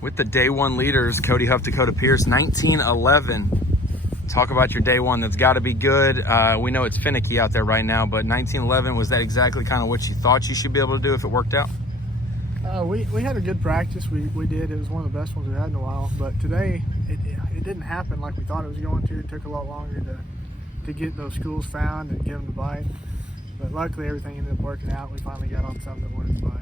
With the day one leaders, Cody, Huff, Dakota Pearce, 1911. Talk about your day one. That's got to be good. We know it's finicky out there right now, but 1911, was that exactly kind of what you thought you should be able to do if it worked out? We had a good practice. We did. It was one of the best ones we had in a while. But today, it didn't happen like we thought it was going to. It took a lot longer to get those schools found and get them to bite. But luckily, everything ended up working out. We finally got on some that wanted to bite.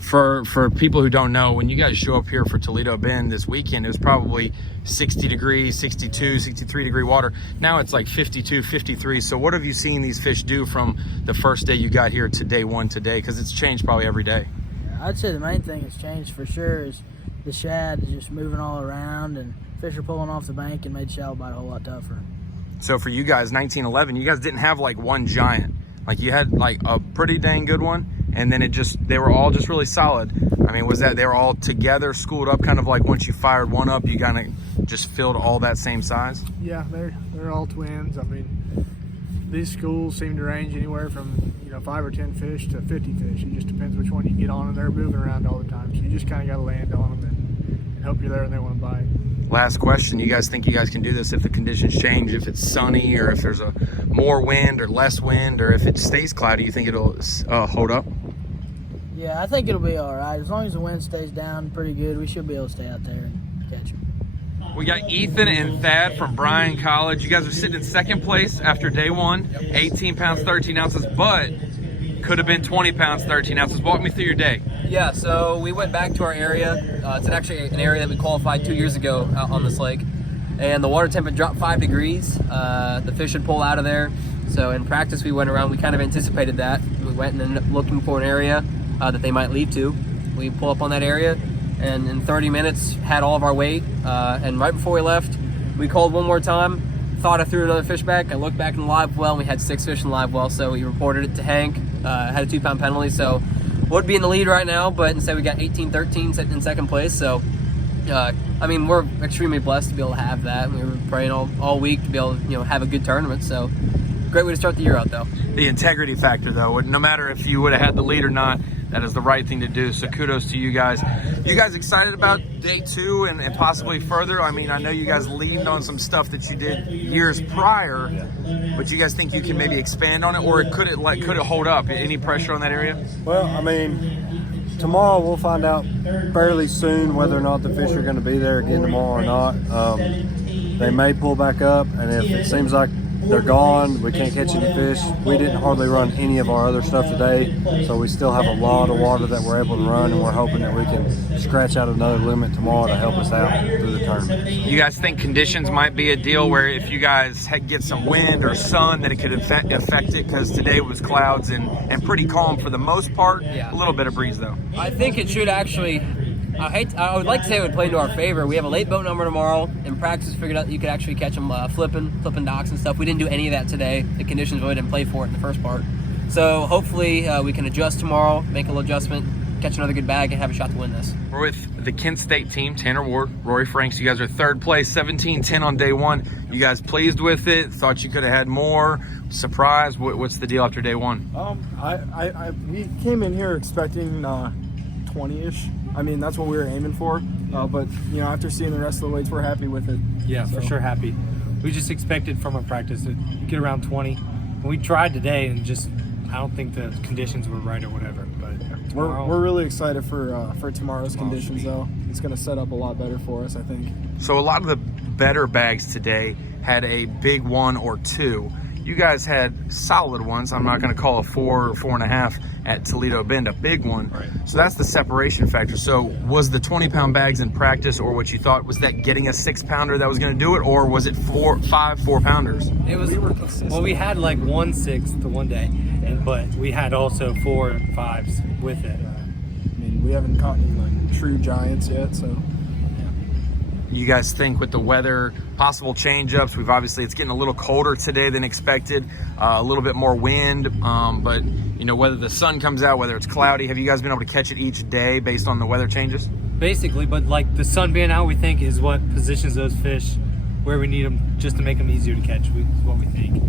For people who don't know, when you guys show up here for Toledo Bend this weekend, it was probably 60 degrees, 62, 63 degree water. Now it's like 52, 53. So what have you seen these fish do from the first day you got here to day one today? Because it's changed probably every day. I'd say the main thing that's changed for sure is the shad is just moving all around, and fish are pulling off the bank and made shallow bite a whole lot tougher. So for you guys, 1911, you guys didn't have like one giant. Like you had like a pretty dang good one, and then they were all just really solid. I mean, was that they were all together, schooled up, kind of like once you fired one up, you kind of just filled all that same size? Yeah, they're all twins. I mean, these schools seem to range anywhere from 5 or 10 fish to 50 fish. It just depends which one you get on, and they're moving around all the time. So you just kind of got to land on them and hope you're there and they want to bite. Last question, you guys think you guys can do this if the conditions change, if it's sunny or if there's a more wind or less wind, or if it stays cloudy, you think it'll hold up? Yeah, I think it'll be all right. As long as the wind stays down pretty good, we should be able to stay out there and catch them. We got Ethan and Thad from Bryan College. You guys are sitting in second place after day one, 18 pounds, 13 ounces, but could have been 20 pounds, 13 ounces. Walk me through your day. Yeah, so we went back to our area. It's actually an area that we qualified 2 years ago out on this lake. And the water temp had dropped 5 degrees. The fish would pull out of there. So in practice we went around, we kind of anticipated that. We went and ended up looking for an area that they might leave to. We pull up on that area, and in 30 minutes had all of our weight. And right before we left, we called one more time. Thought I threw another fish back. I looked back in the live well, and we had 6 fish in the live well, so we reported it to Hank. Had a 2-pound penalty, so would be in the lead right now, but instead we got 18-13 sitting in second place. So I mean, we're extremely blessed to be able to have that. We were praying all week to be able to have a good tournament. So great way to start the year out, though. The integrity factor, though, no matter if you would have had the lead or not, that is the right thing to do. So kudos to you guys. You guys excited about day two and possibly further? I mean, I know you guys leaned on some stuff that you did years prior, but you guys think you can maybe expand on it, or could it hold up? Any pressure on that area? Well, I mean, tomorrow we'll find out fairly soon whether or not the fish are going to be there again tomorrow or not. They may pull back up, and if it seems like they're gone, we can't catch any fish. We didn't hardly run any of our other stuff today, so we still have a lot of water that we're able to run, and we're hoping that we can scratch out another limit tomorrow to help us out through the tournament. You guys think conditions might be a deal where if you guys get some wind or sun that it could affect it? Because today was clouds and pretty calm for the most part. Yeah. A little bit of breeze though. I think it should actually. I would like to say it would play into our favor. We have a late boat number tomorrow. In practice, figured out that you could actually catch them flipping docks and stuff. We didn't do any of that today. The conditions really didn't play for it in the first part. So hopefully we can adjust tomorrow, make a little adjustment, catch another good bag, and have a shot to win this. We're with the Kent State team, Tanner Ward, Rory Franks. You guys are third place, 17-10 on day one. You guys pleased with it? Thought you could have had more? Surprised? What's the deal after day one? We came in here expecting 20-ish. I mean, that's what we were aiming for. But after seeing the rest of the weights, we're happy with it. Yeah, for sure happy. We just expected from our practice to get around 20. And we tried today, and just I don't think the conditions were right or whatever. But tomorrow, we're really excited for tomorrow's conditions, though. It's going to set up a lot better for us, I think. So a lot of the better bags today had a big 1 or 2. You guys had solid ones. I'm not going to call a 4 or 4.5 at Toledo Bend a big one. Right. So that's the separation factor. So was the 20-pound bags in practice, or what you thought was that getting a 6-pounder that was going to do it, or was it 5 4-pounders? It was. Well, we had like 1 6 to one day, but we had also 4 and 5s with it. I mean, we haven't caught any true giants yet, so. You guys think with the weather, possible change-ups, it's getting a little colder today than expected, a little bit more wind, but whether the sun comes out, whether it's cloudy, have you guys been able to catch it each day based on the weather changes? Basically, but like the sun being out, we think is what positions those fish where we need them, just to make them easier to catch, is what we think.